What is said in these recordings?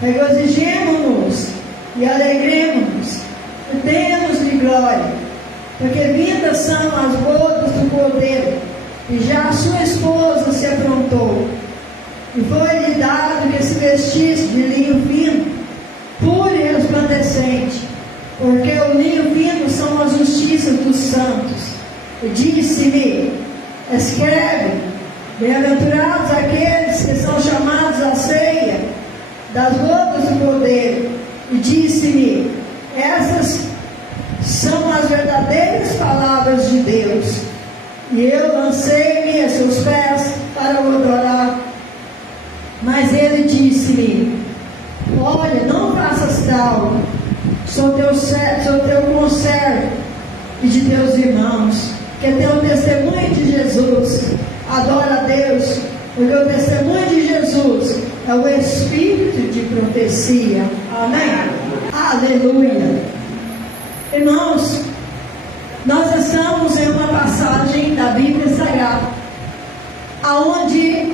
Regozijemo-nos e alegremos-nos, e demos-lhe glória, porque vindas são as bodas do Cordeiro, e já a sua esposa se aprontou. E foi-lhe dado que se vestisse de linho fino, puro e resplandecente, porque o linho fino são as justiças dos santos. E disse-lhe: escreve, bem-aventurados aqueles que são chamados à ceia das bodas do Cordeiro. E disse-me: essas são as verdadeiras palavras de Deus. E eu lancei-me a seus pés para o adorar. Mas ele disse-me: olha, não faças tal, sou teu conservo e de teus irmãos, que tem o testemunho de Jesus. Adora a Deus, porque o testemunho de Jesus é o espírito de profecia. Amém? Aleluia. Irmãos, nós estamos em uma passagem da Bíblia Sagrada, aonde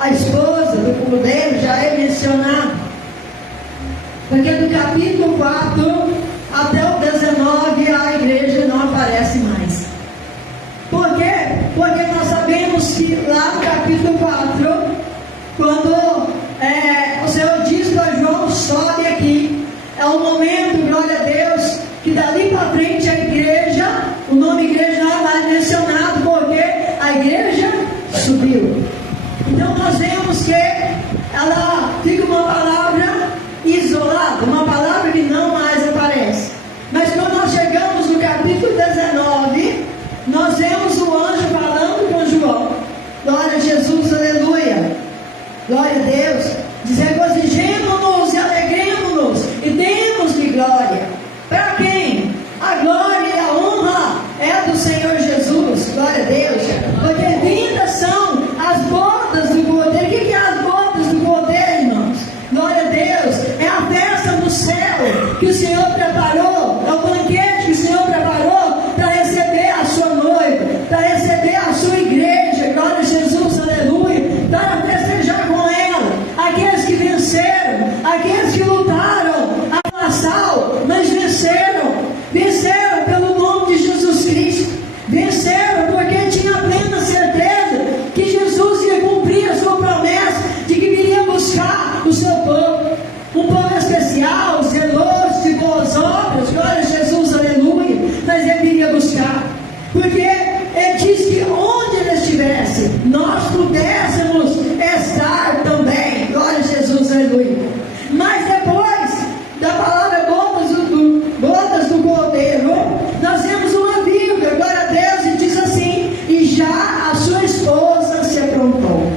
a esposa do Cordeiro já é mencionada, porque do capítulo 4 até o 19 a igreja não aparece mais. Por quê? Porque nós sabemos que lá no capítulo 4, quando o Senhor diz para João: sobe aqui, é o momento, glória a Deus, que dali para frente a igreja, o nome igreja não é mais mencionado, porque a igreja subiu. Então nós vemos que ela fica uma palavra isolada, uma palavra que não mais aparece. Mas quando nós chegamos no capítulo 19, nós vemos o anjo falando com João. Glória a Jesus, aleluia. Glória a Deus. Diz: regozijemo-nos e alegremo-nos e demos-lhe glória. Para quem? A glória e a honra é do Senhor Jesus. Glória a Deus. Porque vindas são as bodas do Cordeiro. O que é as bodas do Cordeiro, irmãos? Glória a Deus. É a festa do céu que o Senhor preparou. É o banquete que o Senhor preparou para receber a sua noiva, para receber a sua igreja. Glória a Jesus, aleluia. Para festejar com ela aqueles que venceram, aqueles que lutaram a nação, mas venceram pelo nome de Jesus Cristo. Venceram porque tinha plena certeza que Jesus ia cumprir a sua promessa de que viria buscar o seu povo, um povo especial, zeloso de boas obras. Glória a Jesus, aleluia. Mas ele viria buscar, porque ele diz que onde ele estivesse, nós pudéssemos estar também. Glória a Jesus, aleluia. Mas depois da palavra bodas do Cordeiro, nós vemos uma vírgula, glória a Deus, e diz assim: e já a sua esposa se aprontou.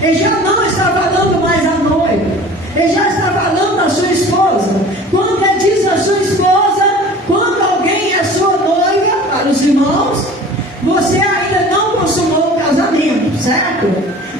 Ele já não está falando mais a noiva, ele já está falando da sua esposa. Quando ele diz a sua esposa, quando alguém é sua noiva, para os irmãos, você ainda não consumou o casamento, certo?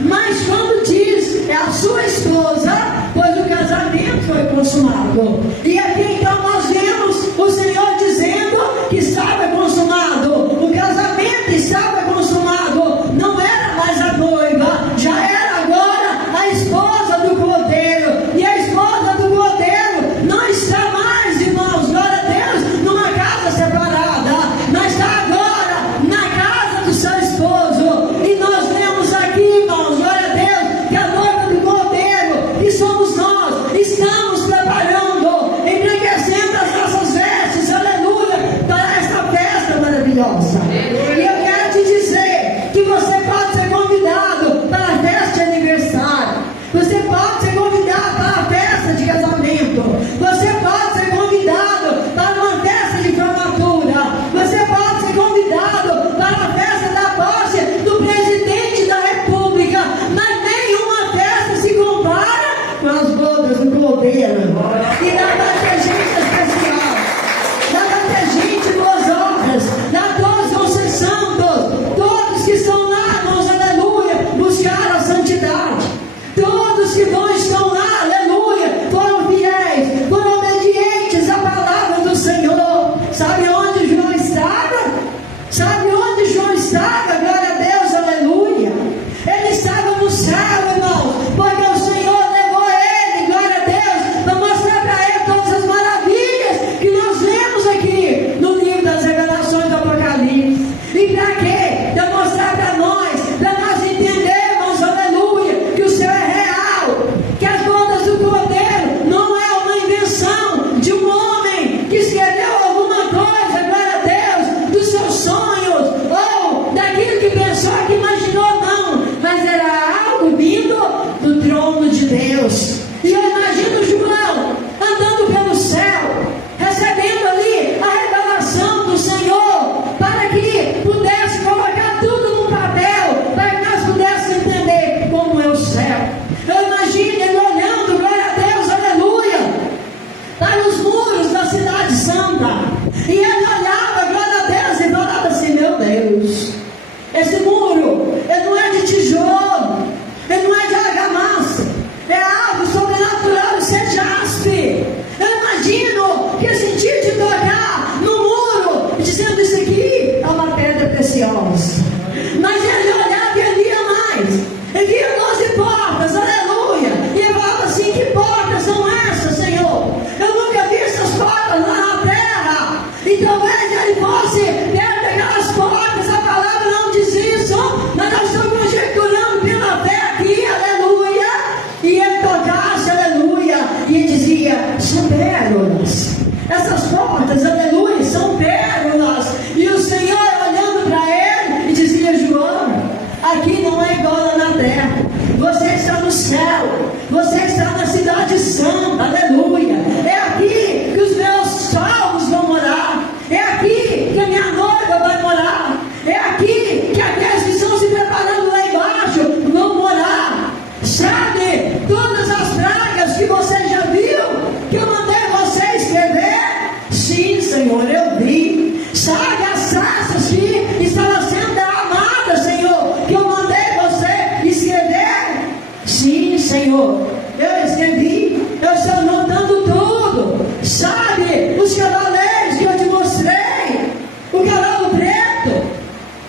Mas quando diz é a sua esposa, pois o casamento foi consumado. E aqui então nós vemos o Senhor dizendo que estava consumado, o casamento estava consumado, não era mais a noiva, já era agora a esposa do Cordeiro. E a esposa do Cordeiro não está mais, irmãos, glória a Deus, numa casa separada, mas está agora na casa do seu esposo. E nós vemos aqui, irmãos, glória a Deus, que a noiva do Cordeiro, que somos nós, estamos preparando, embranquecendo as nossas vestes, aleluia, para esta festa maravilhosa. E eu quero te dizer que você pode ser convidado para a festa de aniversário, você pode ser convidado para a festa de casamento, você pode ser convidado para uma festa de formatura, você pode ser convidado para a festa da posse do presidente da república, mas nenhuma festa se compara com as bodas do Cordeiro. E nada vai ter gente especial, nada vai ter gente de boas obras, todos vão ser santos, todos que estão lá, irmãos, aleluia, buscaram a santidade, todos que estão lá, aleluia, foram fiéis, foram obedientes à palavra do Senhor. Sabe onde João estava? Sabe onde João estava? Glória a Deus, aleluia. Ele estava no céu, irmãos, porque o Senhor levou ele, glória a Senhor. Eu escrevi, eu estou anotando tudo. Sabe, os cavaleiros que eu te mostrei, o cavalo preto,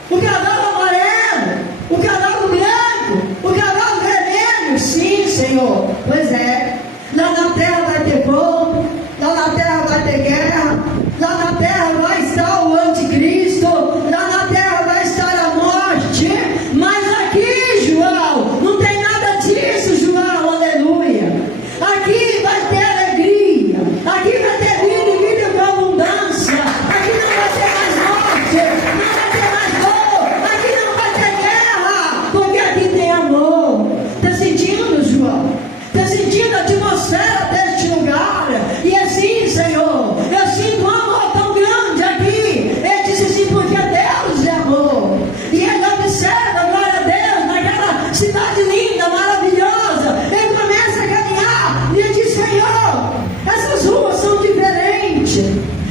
o cavalo amarelo, o cavalo branco, o cavalo vermelho. Sim, Senhor. Pois é. Lá na terra vai ter fogo, lá na terra vai ter guerra, lá na terra vai estar o anticristo, lá na terra vai estar a morte. Mas aqui, João, não tem nada disso, João, aleluia. Aqui vai ter alegria, aqui vai ter vida e vida com abundância. Aqui não vai ter mais morte, não vai ter mais dor, aqui não vai ter guerra, porque aqui tem amor. Está sentindo, João? Está sentindo a atmosfera deste lugar? E assim, Senhor, eu sinto um amor tão grande aqui. Ele disse assim, porque Deus é amor. E ele observa, glória a Deus, naquela cidade linda, maravilhosa. Ele começa a caminhar e ele diz, Senhor, essas ruas são diferentes.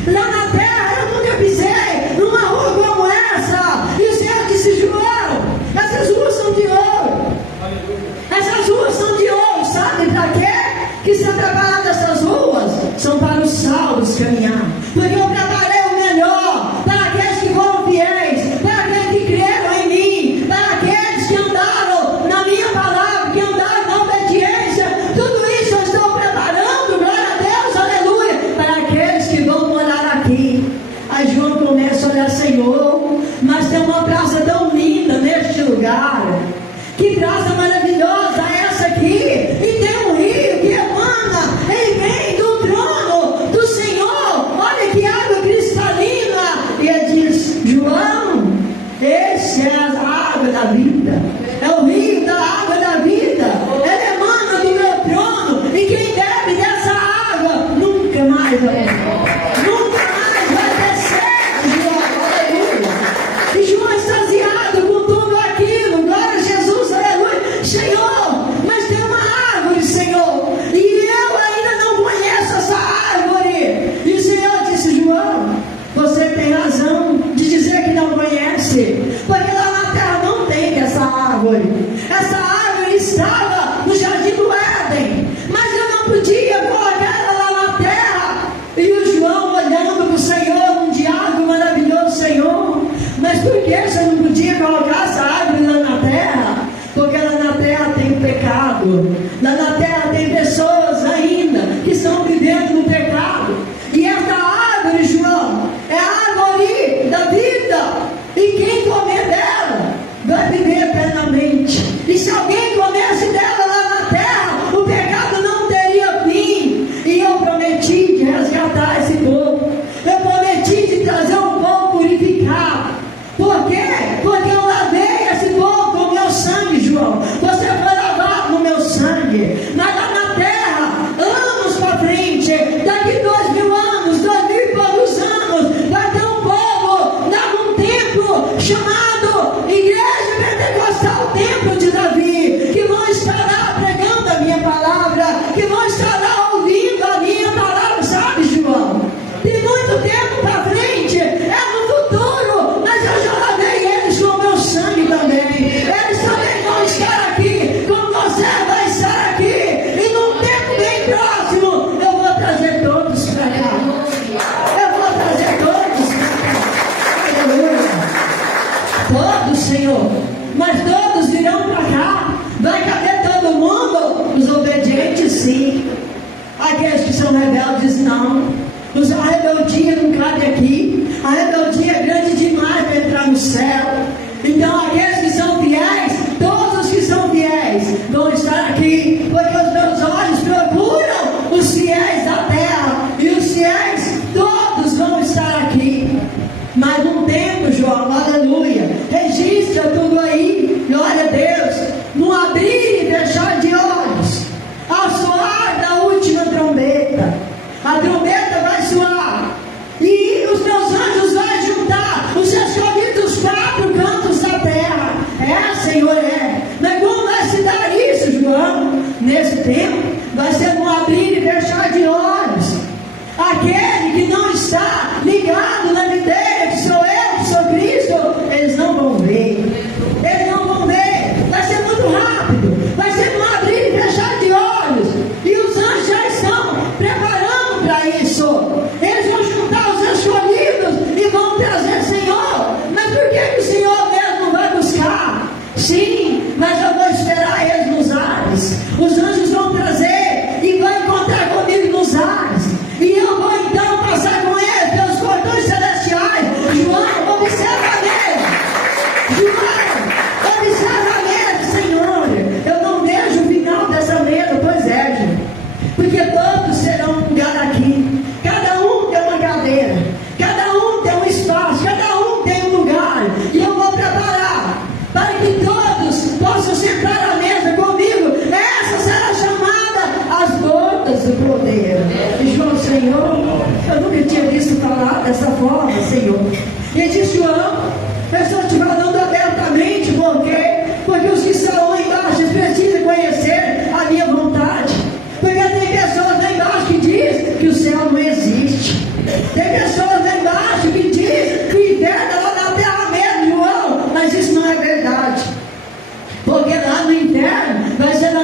Lá na terra eu nunca pisei numa rua como essa. E o Senhor disse, João, essas ruas são de ouro. Essas ruas são de ouro, sabe para quê? Que são preparadas essas ruas? São para os salvos caminhar. Porque eu preparei o melhor para aqueles que foram fiéis, para aqueles que creram em mim, para aqueles que andaram na minha palavra, que andaram na obediência. Tudo isso eu estou preparando, glória a Deus, aleluia, para aqueles que vão morar aqui. Aí João começa a olhar, Senhor, mas tem uma praça tão linda neste lugar. Que praça maravilhosa é essa aqui? E tem um rio que emana, ele vem do trono do Senhor. Olha que água cristalina. E ele diz, João, esse é a água da vida. É o rio da água da vida. Ele emana do meu trono. E quem bebe dessa água nunca mais vai ter sede, João. Aleluia. E João extasiado com tudo aquilo. Glória a Jesus, aleluia. Senhor, mas tem uma árvore, Senhor, e eu ainda não conheço essa árvore. E o Senhor disse, João, você tem razão de dizer que não conhece, porque lá na terra não tem essa árvore. Essa árvore estava no jardim do Éden, mas eu não podia colocar ela lá na terra. E o João olhando para o Senhor, um diálogo maravilhoso, Senhor, mas por que você não podia colocar essa árvore lá na terra? Porque lá na terra tem pecado, lá na terra tem pessoas ainda que estão vivendo no pecado. E essa árvore, João, é a árvore da vida, e quem comer dela vai viver eternamente. E se alguém comesse dela lá na terra, o pecado não teria fim. E eu prometi de resgatar esse povo, eu prometi de trazer um povo purificado. Por quê? Porque eu lavei esse povo com o meu sangue, João. Você foi lavado no meu sangue. Mas lá na terra, anos para frente, daqui 2000 anos, 2000 e poucos anos, vai ter um povo lá num templo chamado Igreja Pentecostal, Templo de Davi, que vão estar lá pregando a minha palavra, que vão estar lá ouvindo a minha palavra, sabe, João? Tem muito tempo para frente, é no futuro, mas eu já lavei eles com o meu sangue também. Eles também vão estar aqui, como você vai estar aqui, e num tempo bem próximo, eu vou trazer todos para cá. Eu vou trazer todos para cá. Aleluia. Todos, Senhor, mas todos virão para cá. Vai caber todo mundo? Os obedientes, sim. Aqueles que são rebeldes, não. A rebeldia não cabe aqui. A rebeldia é grande demais para entrar no céu. Então aqueles que são fiéis, todos os que são fiéis vão estar aqui, porque os meus olhos procuram os fiéis da terra, e os fiéis todos vão estar aqui. Mas num tempo, João, aleluia, registra tudo aí, glória a Deus, no abrir e fechar de olhos, ao soar da última trombeta, a trombeta vai soar, e os meus anjos vão juntar os escolhidos 4 cantos da terra. Senhor, mas como vai se dar isso, João? Nesse tempo, vai ser no abrir e fechar de olhos. Aquele que não está ligado na videira, que sou eu, que sou Cristo, eles não vão ver. Eles não vão ver. Vai ser muito rápido. Vai ser no abrir e fechar de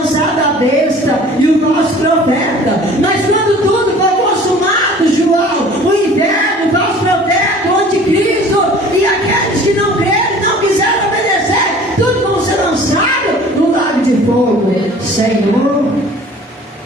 lançado a besta e o falso profeta. Mas quando tudo for consumado, João, o inverno, o falso profeta, o anticristo e aqueles que não creram, não quiseram obedecer, tudo vão ser lançados no lago de fogo. Senhor,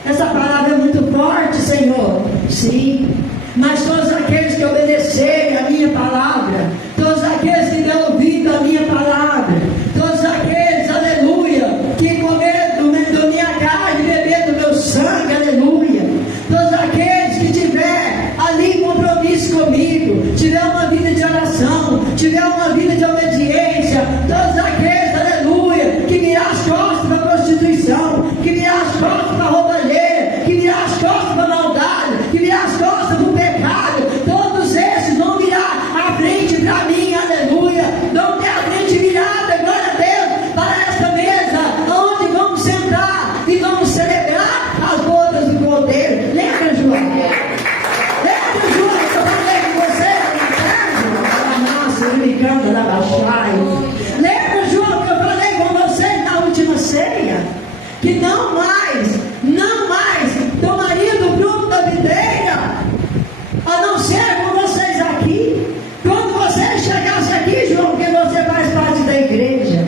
essa palavra é muito forte, Senhor. Sim, mas todos aqueles que obedecerem a minha palavra, todos aqueles que dão ouvido à minha palavra, todos aqueles, aleluia, que comer da minha carne e beber do meu sangue, aleluia, todos aqueles que tiver ali compromisso comigo, tiver uma vida de oração, tiver uma vida de obediência, todos aqueles, aleluia, que virar as costas para a prostituição, que virar as costas para a roubalheira, que virar as costas para a maldade, que virar as costas para o pecado, todos esses vão virar a frente para mim, aleluia, vão ter a frente virada, glória a Deus, para esta mesa, onde vamos sentar e vamos celebrar as bodas do Cordeiro. Lembra, João? Lembra, João, que eu falei com você na nossa, brincando na baixaia. Lembra, João, que eu falei com vocês na última ceia? Que não mais tomaria do fruto da videira, a não ser com vocês aqui. Quando você chegasse aqui, João, que você faz parte da igreja,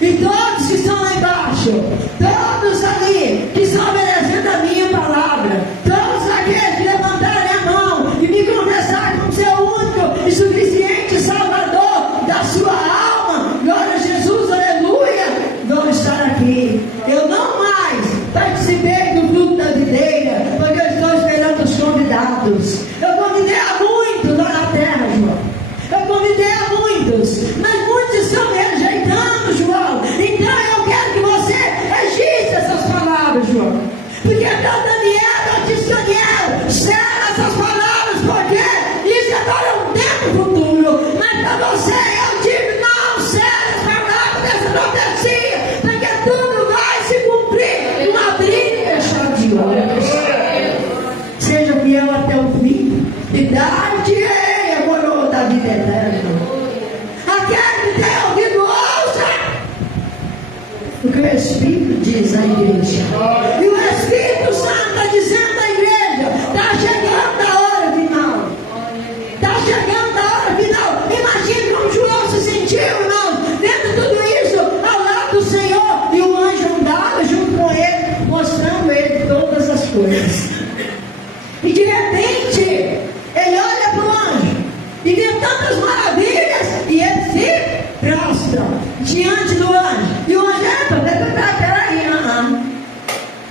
e todos que estão lá embaixo, todos ali que estão obedecendo a minha palavra, todos aqueles que levantarem a mão e me confessarem como seu único e suficiente Salvador da sua alma, glória a Jesus, aleluia, vão estar aqui. Eu não mais participei do fruto da videira, porque eu estou esperando os convidados. Eu convidei a muitos lá na terra, João. Eu convidei a muitos, mas muitos estão me rejeitando, João. Então eu quero que você registre essas palavras, João. Porque para Daniel, eu disse, Daniel, sela essas palavras, porque isso agora é um tempo futuro. Mas para você, eu digo, não sela as palavras dessa profecia, porque tudo vai se cumprir no abrir e fechar de olhos. Seja fiel até o fim e dar-te-ei a coroa da vida eterna. Aquele que tem ouvido, ouça o que o Espírito diz à igreja. E o Espírito Santo está dizendo à igreja: está chegando a hora final. Está chegando a hora final. Imagine como João se sentiu, irmãos, vendo tudo isso ao lado do Senhor, e o anjo andava junto com ele, mostrando a ele todas as coisas. E de repente, ele olha para o anjo e vê tantas maravilhas, e ele se prostra diante do anjo. E o anjo, peraí,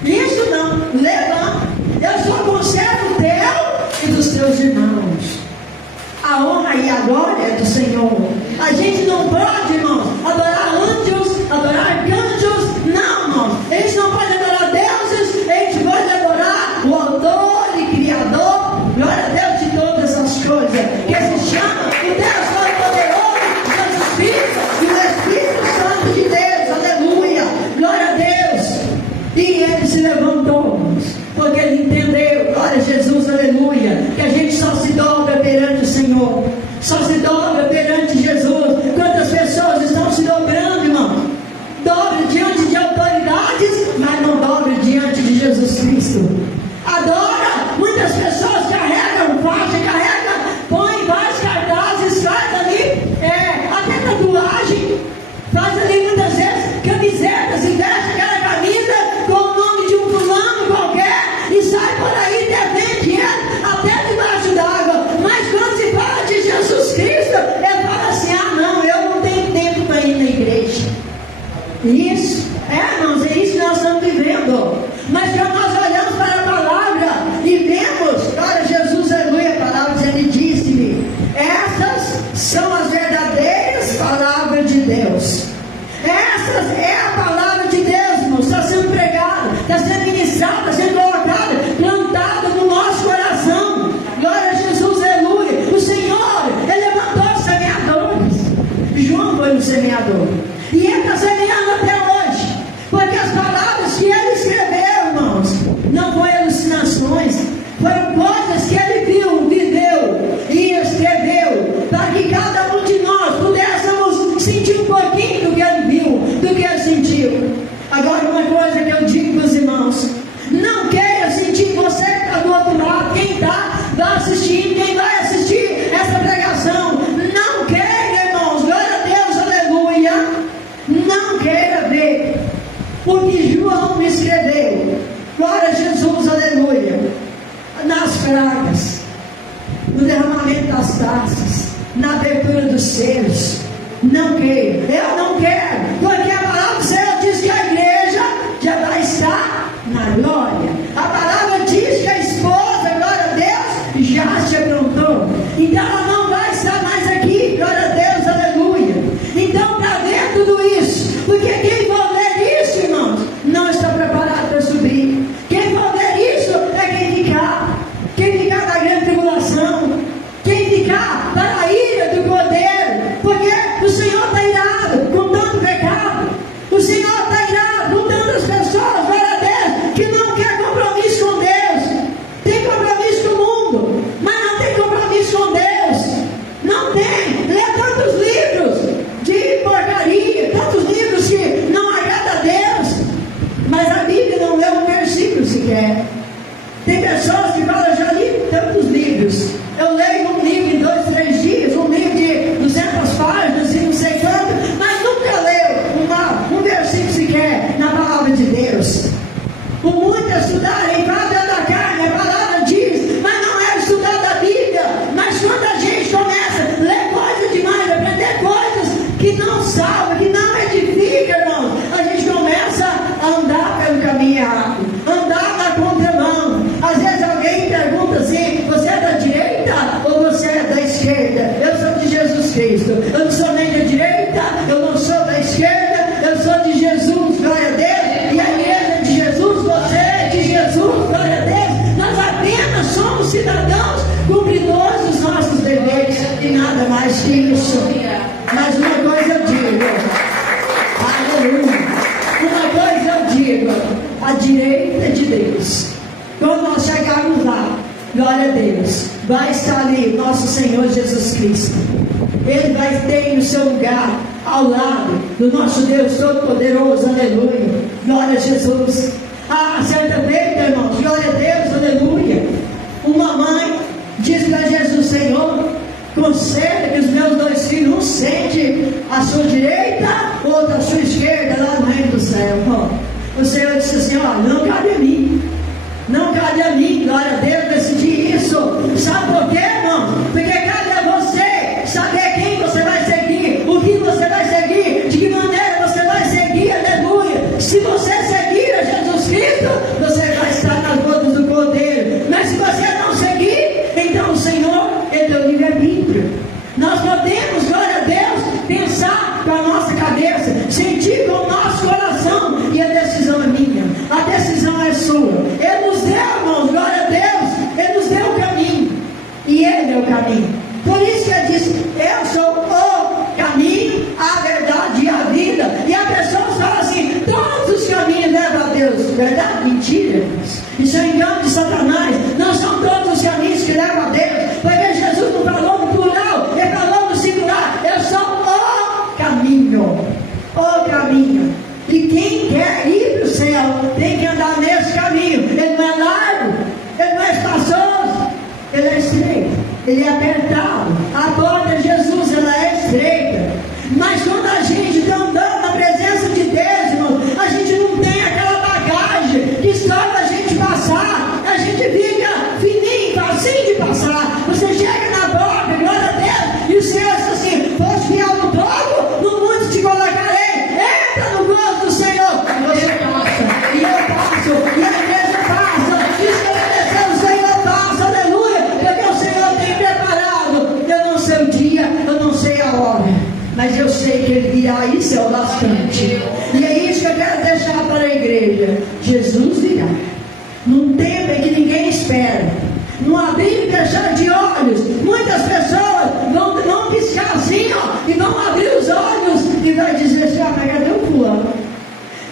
isso não, levanta, eu sou conservo teu e dos teus irmãos. A honra e a glória é do Senhor. A gente não pode, irmãos, adorar anjos, adorar arcanjos, não, irmãos. A gente não pode adorar deuses, a gente pode adorar o autor e criador, glória a Deus, de todas as coisas, que se chama o Deus Todo-Poderoso, Jesus Cristo e o Espírito Santo de Deus, aleluia, glória a Deus. E ele se levantou, porque ele entendeu, glória a Jesus, aleluia, que a gente só se dobra perante o Senhor, só se dobra perante Jesus. Quantas pessoas estão se dobrando, irmão? Dobre diante de autoridades, mas não dobre diante de Jesus Cristo. Adora, muitas pessoas carregam faixa, põe vários cartazes, faz ali até tatuagem, faz ali muitas vezes camisetas e veste aquela camisa com o nome de um fulano qualquer e sai por aí devendo dinheiro até debaixo d'água. Mas quando se fala de Jesus Cristo, ele fala assim: não, eu não tenho tempo para ir na igreja. Isso, irmãos, é isso que nós estamos vivendo. Mas quando nós olhamos para a palavra uma coisa que eu digo para os irmãos: não queira sentir que você está do outro lado, quem está assistindo, quem vai assistir essa pregação. Não queira, irmãos, glória a Deus, aleluia. Não queira ver, porque João me escreveu, glória a Jesus, aleluia, nas pragas, no derramamento das taças, na abertura dos selos. Não quero, eu não quero, porque a palavra do Senhor diz que a igreja já vai estar na glória. A palavra diz que a esposa, glória a Deus, já se aprontou, então ela não vai estar mais aqui, glória a Deus, aleluia. Então, para ver tudo isso, porque quem for ver isso, irmãos, não está preparado para subir. Quem for ver isso é quem ficar na grande tribulação, quem ficar para a ira do Cordeiro, porque o Senhor está irado com tanto pecado, o Senhor está irado com tantas pessoas, glória a Deus, que não quer compromisso com Deus, tem compromisso com o mundo, mas não tem compromisso com Deus, não tem, lê tantos livros de porcaria, tantos livros que não agradam a Deus, mas a Bíblia não lê um versículo sequer. Tem pessoas que falam: já li tantos livros, eu leio um livro em 2, 3 dias, um livro de 200 páginas e não sei quanto, mas nunca leu um versículo sequer na palavra de Deus. Com muito estudar em cada da carne, a palavra diz, mas não é estudar da Bíblia. Mas quando a gente começa a ler coisas demais, aprender coisas que não salvam, que não edificam, irmãos, a gente começa a andar pelo caminho errado, andar na contramão. Às vezes alguém pergunta assim: você é da direita ou você é da esquerda? Eu sou de Jesus Cristo. Eu não sou nem da direita, eu não sou da esquerda, eu sou de Jesus, glória a Deus. E a igreja é de Jesus, você é de Jesus, glória a Deus. Nós apenas somos cidadãos cumpridores dos nossos deveres e nada mais que isso. Mas uma coisa eu digo, aleluia, uma coisa eu digo: a direita de Deus, quando nós chegarmos lá, glória a Deus, vai estar ali nosso Senhor Jesus Cristo. Ele vai ter no seu lugar, ao lado do nosso Deus Todo-Poderoso, aleluia, glória a Jesus. Certa vez, irmãos, glória a Deus, aleluia, uma mãe diz para Jesus: Senhor, conceda que os meus 2 filhos, um sente à sua direita, outro à sua esquerda, lá no reino do céu. O Senhor disse assim: ó, não cabe a mim. Não cabe a mim, glória a Deus, decidir isso. Sabe por quê, irmão? Porque cabe a você saber quem você vai seguir, o que você vai seguir, de que maneira você vai seguir, aleluia. Se você seguir a Jesus Cristo, você vai estar nas bodas do Cordeiro. Mas se você não seguir, então o Senhor, Ele deu livre-arbítrio. Nós podemos, glória a Deus, pensar com a nossa cabeça, sentir com o nosso coração, e a decisão é minha, a decisão é sua. Ele nos deu, irmãos, glória a Deus, Ele nos deu o caminho, e Ele é o caminho. Por isso que Ele disse: eu sou o caminho, a verdade e a vida. E a pessoa fala assim: todos os caminhos levam a Deus. Verdade? Mentira, irmãos. Isso é engano de Satanás. Não são todos os caminhos que levam a Deus, porque Jesus não falou no plural, Ele falou no singular: eu sou o caminho. O caminho. E quem quer ir para o céu tem que andar nesse caminho. Ele não é largo, ele não é espaçoso, ele é estreito, ele é apertado. A porta de Jesus, ela é estreita. Mas quando a gente está andando na presença de Deus, irmão, a gente não tem aquela bagagem que só a gente passar, a gente fica fininho, facinho de passar. Você chega na porta, glória a Deus, e o Senhor diz assim: fosse fiel no pouco, no muito te colocarei. Entra no gozo do Senhor. E você passa, e eu passo, e a igreja passa, e se obedecer o Senhor passa, aleluia, porque o Senhor tem preparado. Eu não sei o dia, eu não sei a hora, mas eu sei que Ele virá. Isso é o bastante. E é isso que eu quero deixar para a igreja: Jesus virá num tempo em que ninguém espera, num abrir e fechar de olhos. Muitas pessoas vão piscar assim, ó, e vão abrir os olhos e vai dizer assim: ah, mas cadê o fulano?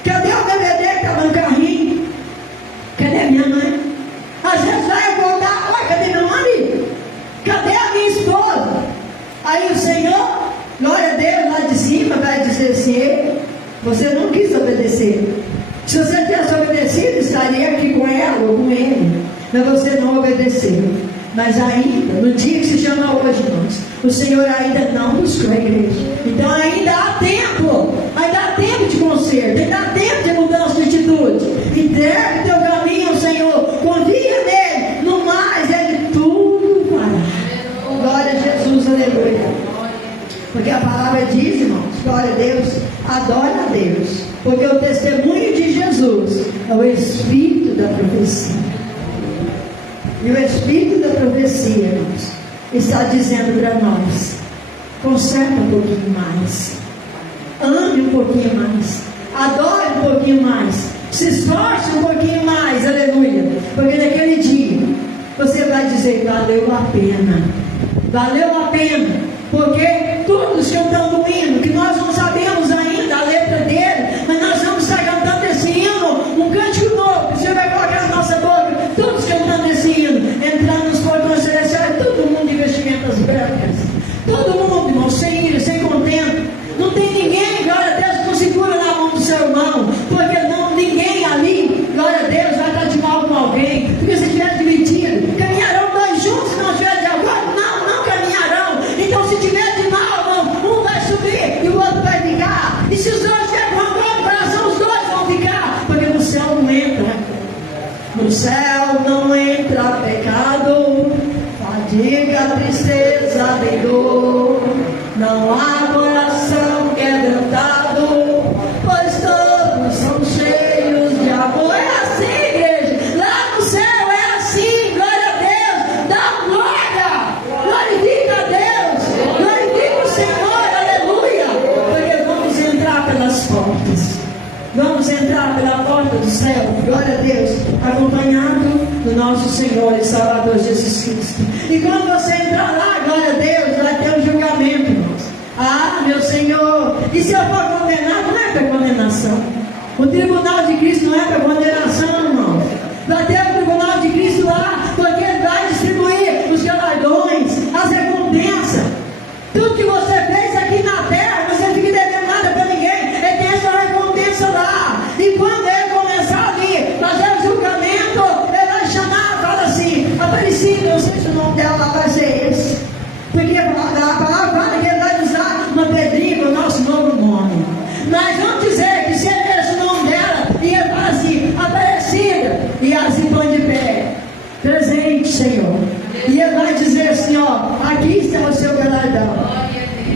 Cadê o DVD que estava no carrinho? Cadê minha mãe? Às vezes vai voltar: olha, cadê meu marido? Cadê a minha esposa? Aí o Senhor, glória a Deus, lá de cima vai dizer assim: você não quis obedecer. Se você tivesse obedecido, estaria aqui com ela ou com ele. Mas você não obedeceu. Mas ainda, no dia que se chama hoje, irmãos, o Senhor ainda não buscou a igreja. Então ainda há tempo. Ainda há tempo de conserto. Ainda há tempo de mudança de atitude. Entregue teu caminho ao Senhor. Confia nele. No mais, ele tudo fará. Glória a Jesus, aleluia. Porque a palavra diz, irmãos, glória a Deus, adora a Deus. Porque o testemunho de Jesus é o Espírito da profecia. E o Espírito da profecia, irmãos, está dizendo para nós: conserta um pouquinho mais, ame um pouquinho mais, adore um pouquinho mais, se esforce um pouquinho mais, aleluia. Porque naquele dia você vai dizer: valeu a pena, valeu a pena. Porque todos cantando o hino, que nós não sabemos ainda a letra dele, mas nós vamos estar cantando esse hino, um cântico novo, que você vai colocar na nossa boca, todos cantando esse hino, entrando nos portões celestiais, todo mundo de vestimentas brancas, todo mundo, irmão, sem ira, sem contento. Não tem ninguém, glória a Deus, que não segura na mão do seu irmão, porque não, ninguém ali, glória a Deus, vai estar de mal com alguém, porque se estiver dividido, caminharão dois juntos, se não estiver de acordo, não caminharão. Então, se tiver de mal, irmão, um vai subir e o outro vai ficar. E se os dois estiverem com rancor no coração, os dois vão ficar. Porque no céu não entra. No céu não entra pecado, fadiga, tristeza, nem dor. Não há coração quebrantado, pois todos são cheios de amor. É assim, igreja. Lá no céu é assim. Glória a Deus. Dá glória. Glorifica a Deus. Glorifica o Senhor. Aleluia. Porque vamos entrar pelas portas. Vamos entrar pela porta do céu. Glória a Deus. Acompanhado do nosso Senhor e Salvador Jesus Cristo. E quando você entrar lá, glória a Deus, vai ter um julgamento, irmãos. Ah, meu Senhor. E se eu for condenado, não é para condenação. O tribunal de Cristo não é para condenação, irmãos. Vai ter o tribunal de Cristo lá, porque ele vai distribuir os galardões, as recompensas. Tudo que você fez aqui na terra, você não fica devendo nada para ninguém. Ele tem essa recompensa lá. E quando ele começar ali, fazer o julgamento, ele vai chamar, fala assim: Aparecida, não sei se o nome dela vai ser esse. Porque a palavra fala que ele vai usar uma pedrinha, o nosso novo nome. Mas vamos dizer que se ele tivesse o nome dela, ia falar assim: Aparecida, e assim põe de pé: presente, Senhor. E ele vai dizer assim: ó, aqui está o seu galardão.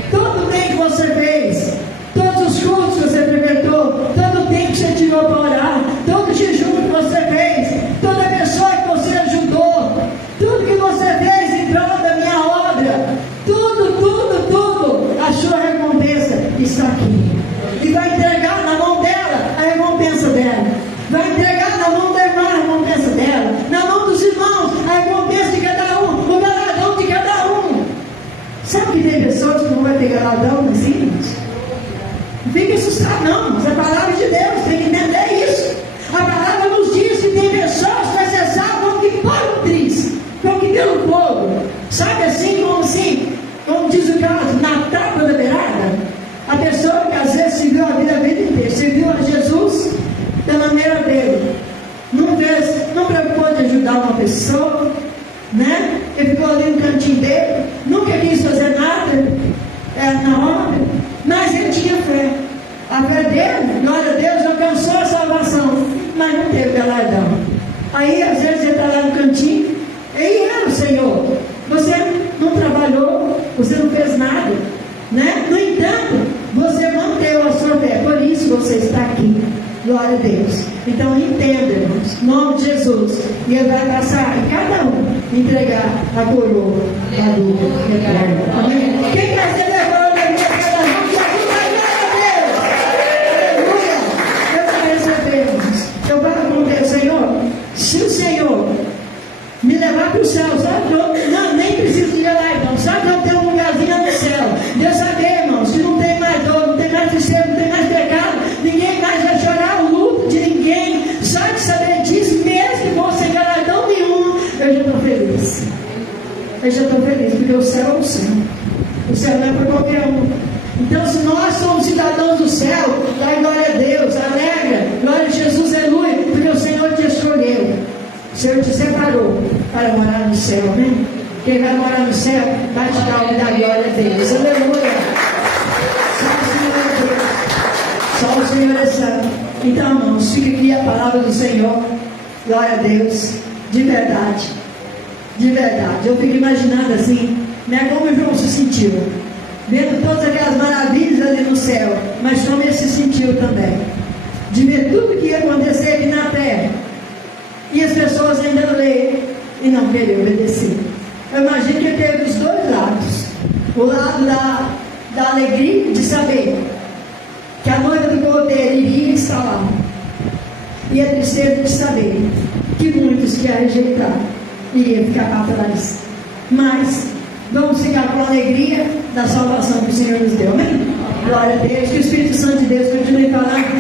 Todo o bem que você fez, todos os cultos que você frequentou, todo o tempo que você tirou para orar, todo o jejum que você fez, toda a pessoa que você ajudou, tudo que você fez em prol da minha obra, tudo, a sua recompensa está aqui. E vai entregar na mão dela a recompensa dela. Vai entregar na mão da irmã a recompensa dela. Na mão dos irmãos a recompensa de cada um, o galardão de cada um. Sabe que tem pessoas que não vai ter galardão nos filhos? Não fica assustado não, mas a palavra de Deus tem que entender isso. A palavra nos diz que tem pessoas que vai cessar como que por um triz, como que pelo fogo. Sabe assim, como diz o caso, na tábua da beirada. A pessoa que às vezes serviu a vida inteira, serviu a Jesus da maneira dele, não preocupou de ajudar uma pessoa, né? Ele ficou ali no cantinho dele, nunca quis fazer nada na obra, mas ele tinha fé. A fé dele, glória a Deus, alcançou a salvação, mas não teve galardão. Aí às vezes ele está lá no cantinho, e era o Senhor, você não trabalhou, você não fez nada, né? No entanto, você manteve a sua fé, por isso você está aqui. Glória a Deus. Então entenda, irmãos, em nome de Jesus. E ele vai passar em cada um, entregar a coroa da vida eterna. Amém? Quem quer ser a coroa da vida eterna? Aleluia! Eu quero receber, irmãos. Eu falo com Deus: Senhor, se o Senhor me levar para o céu, sabe? Não, nem preciso de ir lá, irmão. Sabe que eu tenho um lugarzinho no céu. Deus sabe, irmãos, que não tem mais dor, não tem mais tristeza, não tem mais pecado. Ninguém mais vai chorar o luto de ninguém. Só de saber disso, mesmo que vou sem galardão nenhum, eu já estou feliz. Eu já estou feliz, porque o céu é o céu. O céu não é para qualquer um. Então, se nós somos cidadãos do céu, dá glória a Deus, alegra, glória a Jesus. para morar no céu, amém? Quem vai morar no céu, vai te dar e dar glória a Deus. Aleluia. Só o Senhor é santo. Então, irmãos, fica aqui a palavra do Senhor. Glória a Deus. De verdade. De verdade. Eu fico imaginando assim, né, como o João se sentiu. Vendo todas aquelas maravilhas ali no céu. Mas como ele se sentiu também. De ver tudo que ia acontecer aqui na terra. E as pessoas ainda lerem e não querer obedecer. Eu imagino que ele teve os dois lados. O lado da alegria de saber que a noiva do Cordeiro iria estar lá. E a tristeza de saber que muitos que a rejeitaram iriam ficar para trás. Mas vamos ficar com a alegria da salvação que o Senhor nos deu. Amém? Glória a Deus. Que o Espírito Santo de Deus continue falando